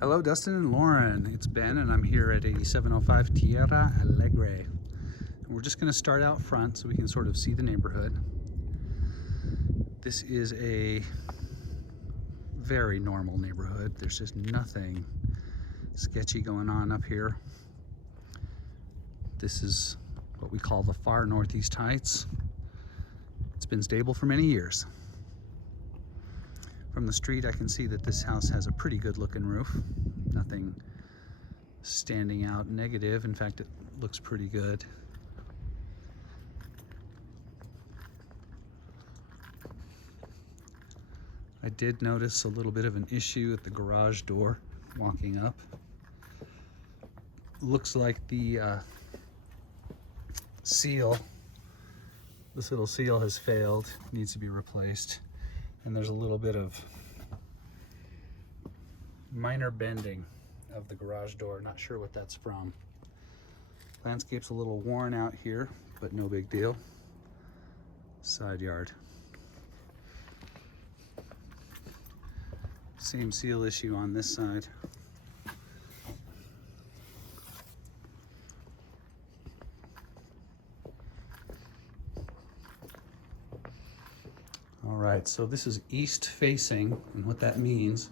Hello, Dustin and Lauren. It's Ben, and I'm here at 8705 Tierra Alegre. And we're just going to start out front so we can sort of see the neighborhood. This is a very normal neighborhood. There's just nothing sketchy going on up here. This is what we call the far northeast heights. It's been stable for many years. From the street, I can see that this house has a pretty good looking roof. Nothing standing out negative. In fact, it looks pretty good. I did notice a little bit of an issue at the garage door walking up. Looks like the seal, this little seal has failed, needs to be replaced. And there's a little bit of minor bending of the garage door. Not sure what that's from. Landscape's a little worn out here, but no big deal. Side yard. Same seal issue on this side. All right, so this is east facing, and what that means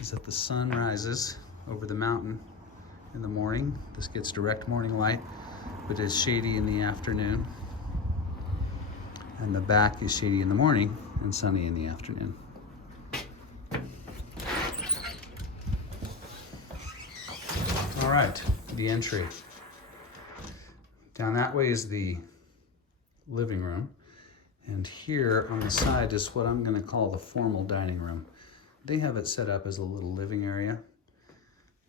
is that the sun rises over the mountain in the morning. This gets direct morning light, but is shady in the afternoon. And the back is shady in the morning and sunny in the afternoon. All right, the entry. Down that way is the living room. And here on the side is what I'm going to call the formal dining room. They have it set up as a little living area,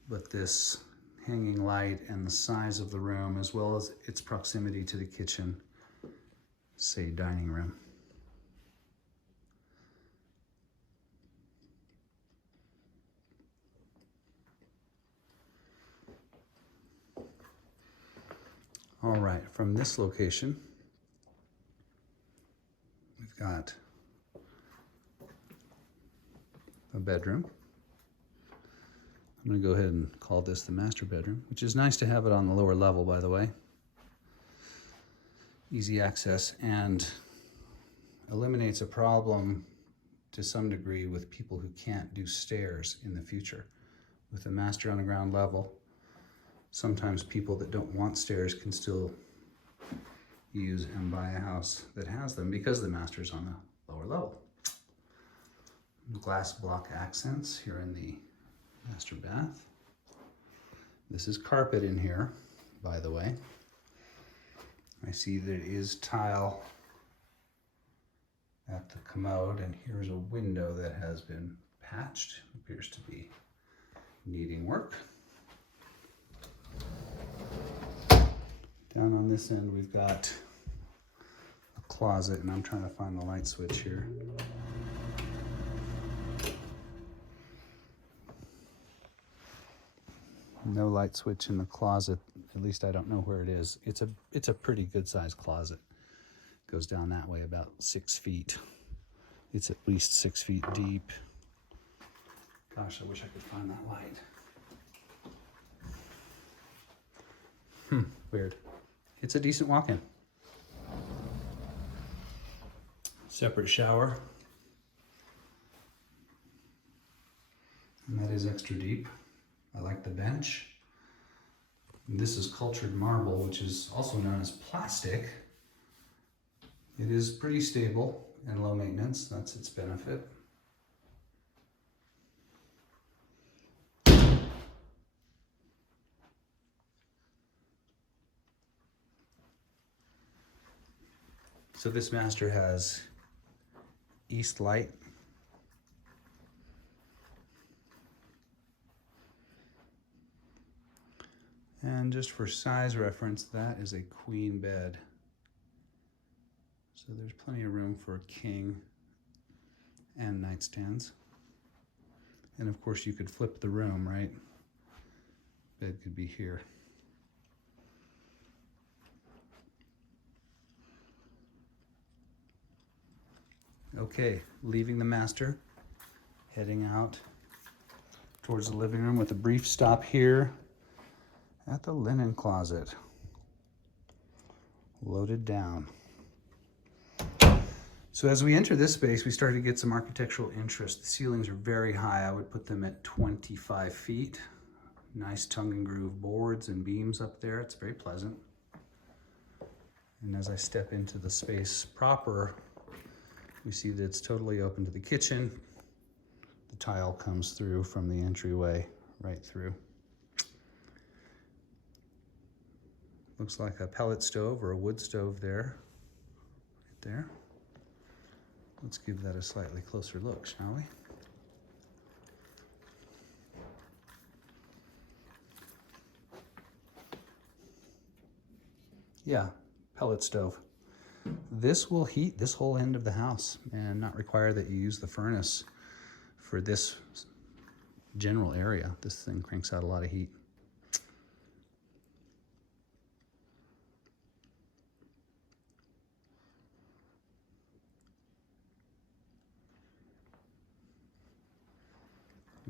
but this hanging light and the size of the room, as well as its proximity to the kitchen, say dining room. All right, from this location, we've got a bedroom. I'm going to go ahead and call this the master bedroom, which is nice to have it on the lower level, by the way. Easy access, and eliminates a problem to some degree with people who can't do stairs in the future. With the master on the ground level, sometimes people that don't want stairs can still use and buy a house that has them because the master's on the lower level. Glass block accents here in the master bath. This is carpet in here, by the way. I see there is tile at the commode, and here's a window that has been patched. Appears to be needing work. Down on this end, we've got a closet, and I'm trying to find the light switch here. No light switch in the closet. At least I don't know where it is. It's a pretty good sized closet. Goes down that way about 6 feet. It's at least 6 feet deep. Gosh, I wish I could find that light. Weird. It's a decent walk-in. Separate shower. And that is extra deep. I like the bench. This is cultured marble, which is also known as plastic. It is pretty stable and low maintenance. That's its benefit. So this master has east light. And just for size reference, that is a queen bed. So there's plenty of room for a king and nightstands. And of course you could flip the room, right? Bed could be here. Okay, leaving the master, heading out towards the living room with a brief stop here at the linen closet. Loaded down. So as we enter this space, we start to get some architectural interest. The ceilings are very high. I would put them at 25 feet. Nice tongue and groove boards and beams up there. It's very pleasant. And as I step into the space proper, we see that it's totally open to the kitchen. The tile comes through from the entryway right through. Looks like a pellet stove or a wood stove there, right there. Let's give that a slightly closer look, shall we? Yeah, pellet stove. This will heat this whole end of the house and not require that you use the furnace for this general area. This thing cranks out a lot of heat.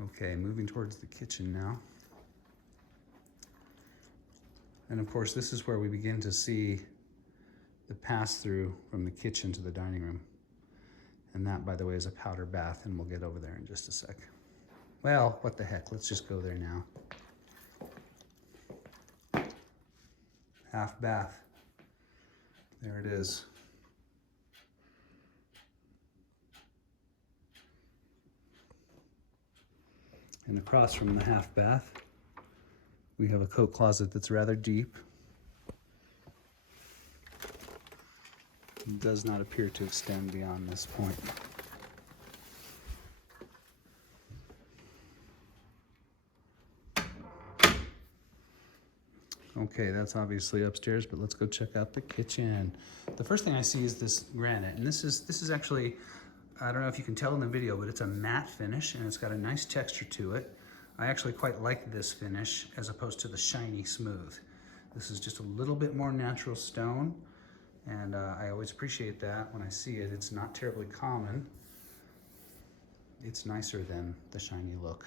Okay, moving towards the kitchen now. And of course, this is where we begin to see the pass-through from the kitchen to the dining room. And that, by the way, is a powder bath, and we'll get over there in just a sec. Well, what the heck, let's just go there now. Half bath. There it is. And across from the half bath, we have a coat closet that's rather deep. It does not appear to extend beyond this point. Okay, that's obviously upstairs, but let's go check out the kitchen. The first thing I see is this granite, and this is actually, I don't know if you can tell in the video, but it's a matte finish and it's got a nice texture to it. I actually quite like this finish as opposed to the shiny smooth. This is just a little bit more natural stone, and I always appreciate that when I see it. It's not terribly common. It's nicer than the shiny look.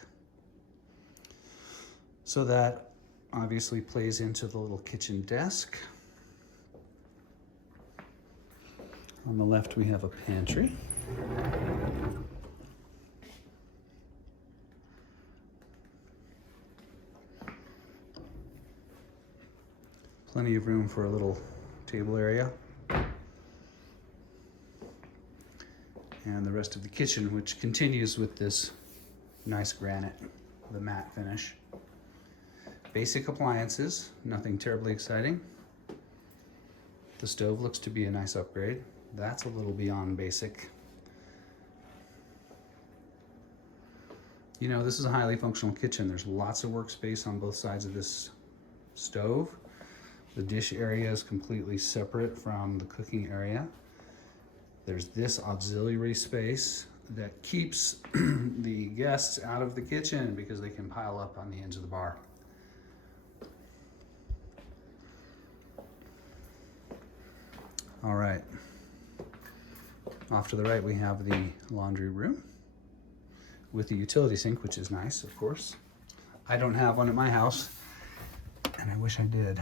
So that obviously plays into the little kitchen desk. On the left we have a pantry. Plenty of room for a little table area. And the rest of the kitchen, which continues with this nice granite, the matte finish. Basic appliances, nothing terribly exciting. The stove looks to be a nice upgrade. That's a little beyond basic. You know, this is a highly functional kitchen. There's lots of workspace on both sides of this stove. The dish area is completely separate from the cooking area. There's this auxiliary space that keeps the guests out of the kitchen because they can pile up on the edge of the bar. All right. Off to the right, we have the laundry room with the utility sink, which is nice, of course. I don't have one at my house, and I wish I did.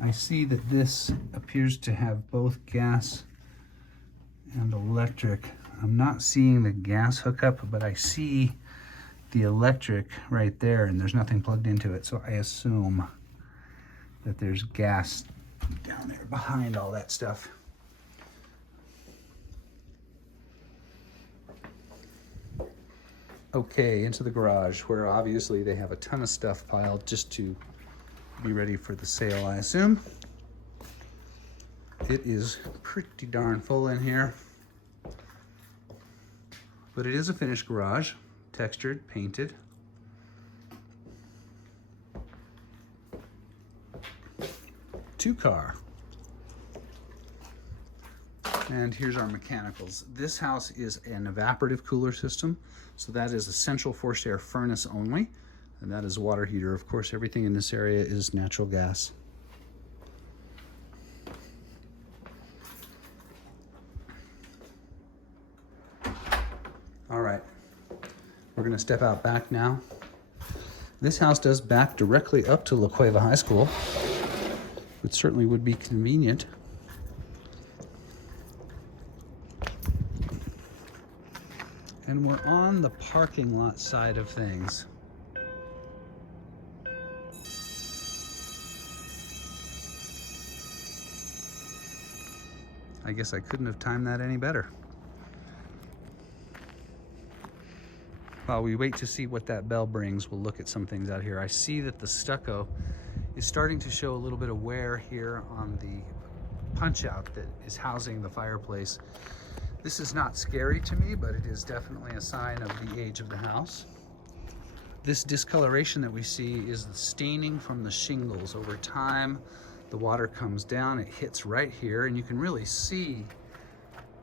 I see that this appears to have both gas and electric. I'm not seeing the gas hookup, but I see the electric right there, and there's nothing plugged into it, so I assume that there's gas down there behind all that stuff. Okay, into the garage, where obviously they have a ton of stuff piled just to be ready for the sale, I assume. It is pretty darn full in here, but it is a finished garage, textured, painted. Two-car. And here's our mechanicals. This house is an evaporative cooler system, so that is a central forced air furnace only, and that is a water heater. Of course, everything in this area is natural gas. All We're gonna step out back now. This house does back directly up to La Cueva High School, which certainly would be convenient. And we're on the parking lot side of things. I guess I couldn't have timed that any better. While we wait to see what that bell brings, we'll look at some things out here. I see that the stucco is starting to show a little bit of wear here on the punch out that is housing the fireplace. This is not scary to me, but it is definitely a sign of the age of the house. This discoloration that we see is the staining from the shingles. Over time, the water comes down, it hits right here, and you can really see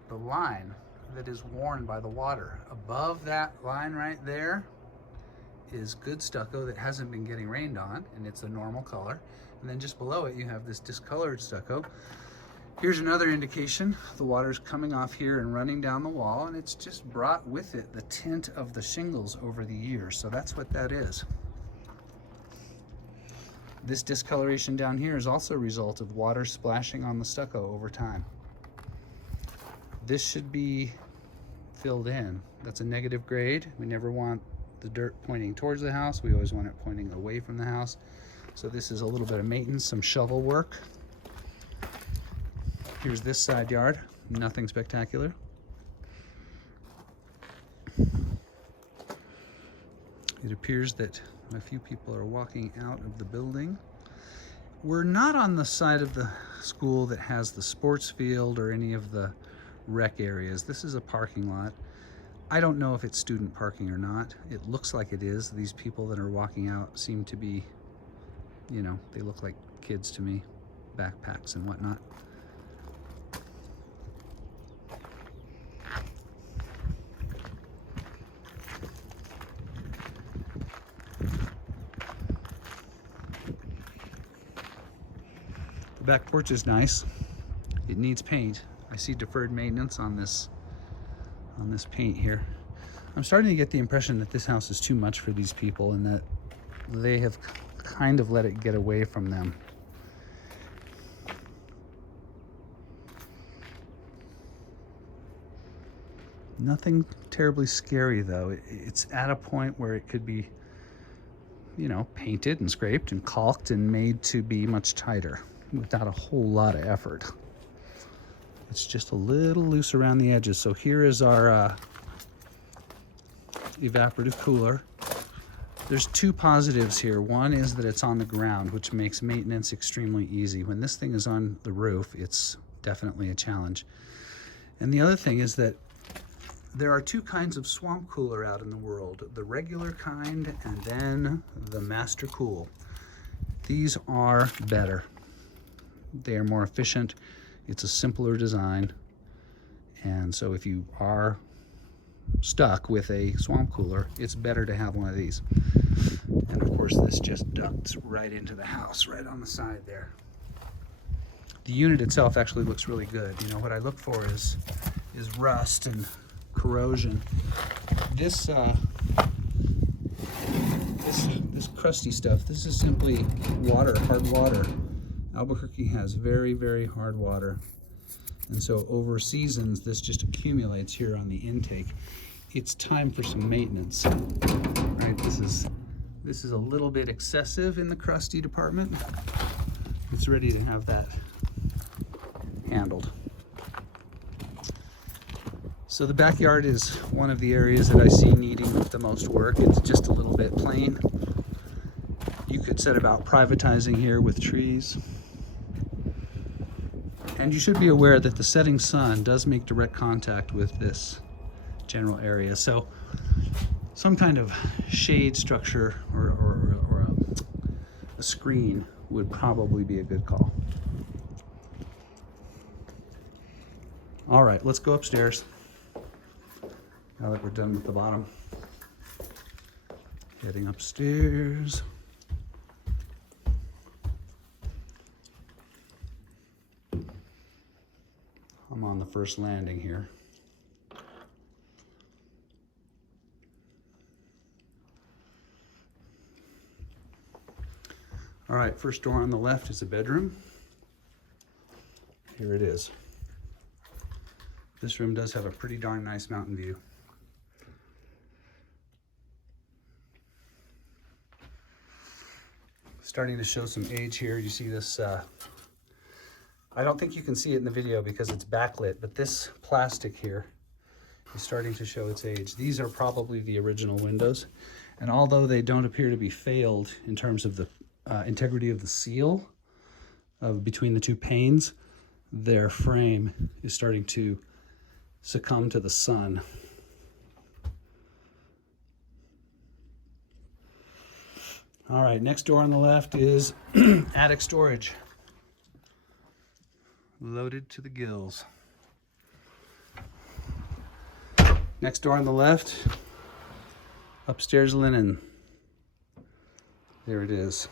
the line that is worn by the water. Above that line right there is good stucco that hasn't been getting rained on, and it's a normal color. And then just below it, you have this discolored stucco. Here's another indication. The water's coming off here and running down the wall, and it's just brought with it the tint of the shingles over the years. So that's what that is. This discoloration down here is also a result of water splashing on the stucco over time. This should be filled in. That's a negative grade. We never want the dirt pointing towards the house. We always want it pointing away from the house. So this is a little bit of maintenance, some shovel work. Here's this side yard, nothing spectacular. It appears that a few people are walking out of the building. We're not on the side of the school that has the sports field or any of the rec areas. This is a parking lot. I don't know if it's student parking or not. It looks like it is. These people that are walking out seem to be, you know, they look like kids to me, backpacks and whatnot. The back porch is nice. It needs paint. I see deferred maintenance on this paint here. I'm starting to get the impression that this house is too much for these people and that they have kind of let it get away from them. Nothing terribly scary though. It's at a point where it could be, you know, painted and scraped and caulked and made to be much tighter without a whole lot of effort. It's just a little loose around the edges. So here is our evaporative cooler. There's two positives here. One is that it's on the ground, which makes maintenance extremely easy. When this thing is on the roof, it's definitely a challenge. And the other thing is that there are two kinds of swamp cooler out in the world, the regular kind and then the Master Cool. These are better. They are more efficient. It's a simpler design. And so if you are stuck with a swamp cooler, it's better to have one of these. And of course, this just ducts right into the house, right on the side there. The unit itself actually looks really good. You know, what I look for is rust and corrosion. This crusty stuff, this is simply water, hard water. Albuquerque has very, very hard water. And so over seasons, this just accumulates here on the intake. It's time for some maintenance, right? This is a little bit excessive in the crusty department. It's ready to have that handled. So the backyard is one of the areas that I see needing the most work. It's just a little bit plain. You could set about privatizing here with trees. And you should be aware that the setting sun does make direct contact with this general area. So some kind of shade structure or a screen would probably be a good call. All right, let's go upstairs now that we're done with the bottom. Heading upstairs. I'm on the first landing here. All right, first door on the left is a bedroom. Here it is. This room does have a pretty darn nice mountain view. Starting to show some age here. You see this, I don't think you can see it in the video because it's backlit, but this plastic here is starting to show its age. These are probably the original windows. And although they don't appear to be failed in terms of the integrity of the seal between the two panes, their frame is starting to succumb to the sun. All right, next door on the left is attic storage. Loaded to the gills. Next door on the left, upstairs linen. There it is.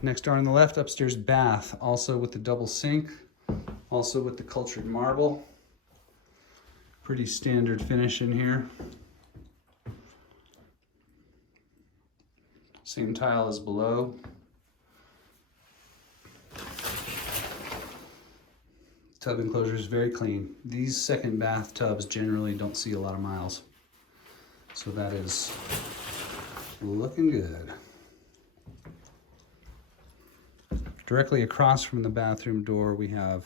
Next door on the left, upstairs bath, also with the double sink, also with the cultured marble. Pretty standard finish in here. Same tile as below. Tub enclosure is very clean. These second bath tubs generally don't see a lot of miles. So that is looking good. Directly across from the bathroom door, we have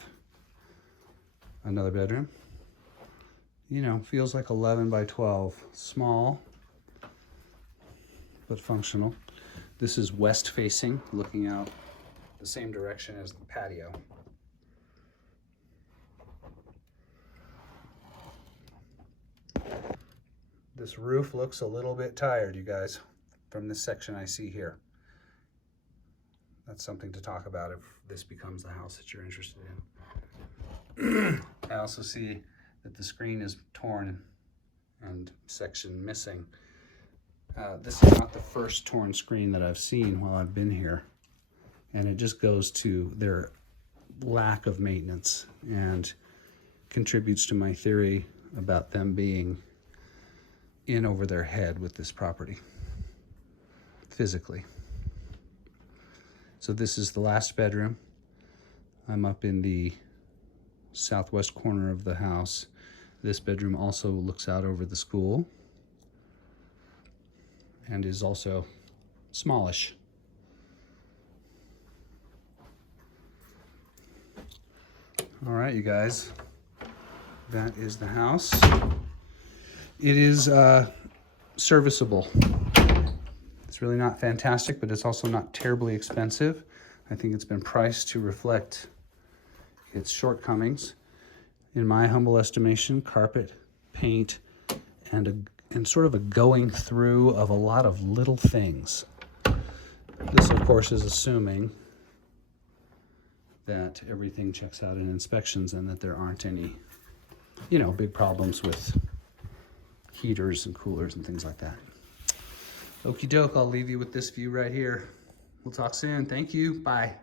another bedroom. You know, feels like 11 by 12. Small, but functional. This is west facing, looking out the same direction as the patio. This roof looks a little bit tired, you guys, from this section I see here. That's something to talk about if this becomes the house that you're interested in. I also see that the screen is torn and section missing. This is not the first torn screen that I've seen while I've been here. And it just goes to their lack of maintenance and contributes to my theory about them being in over their head with this property, physically. So this is the last bedroom. I'm up in the southwest corner of the house. This bedroom also looks out over the school and is also smallish. All right, you guys, that is the house. It is serviceable. It's really not fantastic, but it's also not terribly expensive. I think it's been priced to reflect its shortcomings. In my humble estimation, carpet, paint, and sort of a going through of a lot of little things. This, of course, is assuming that everything checks out in inspections and that there aren't any, you know, big problems with heaters and coolers and things like that. Okie doke, I'll leave you with this view right here. We'll talk soon. Thank you. Bye.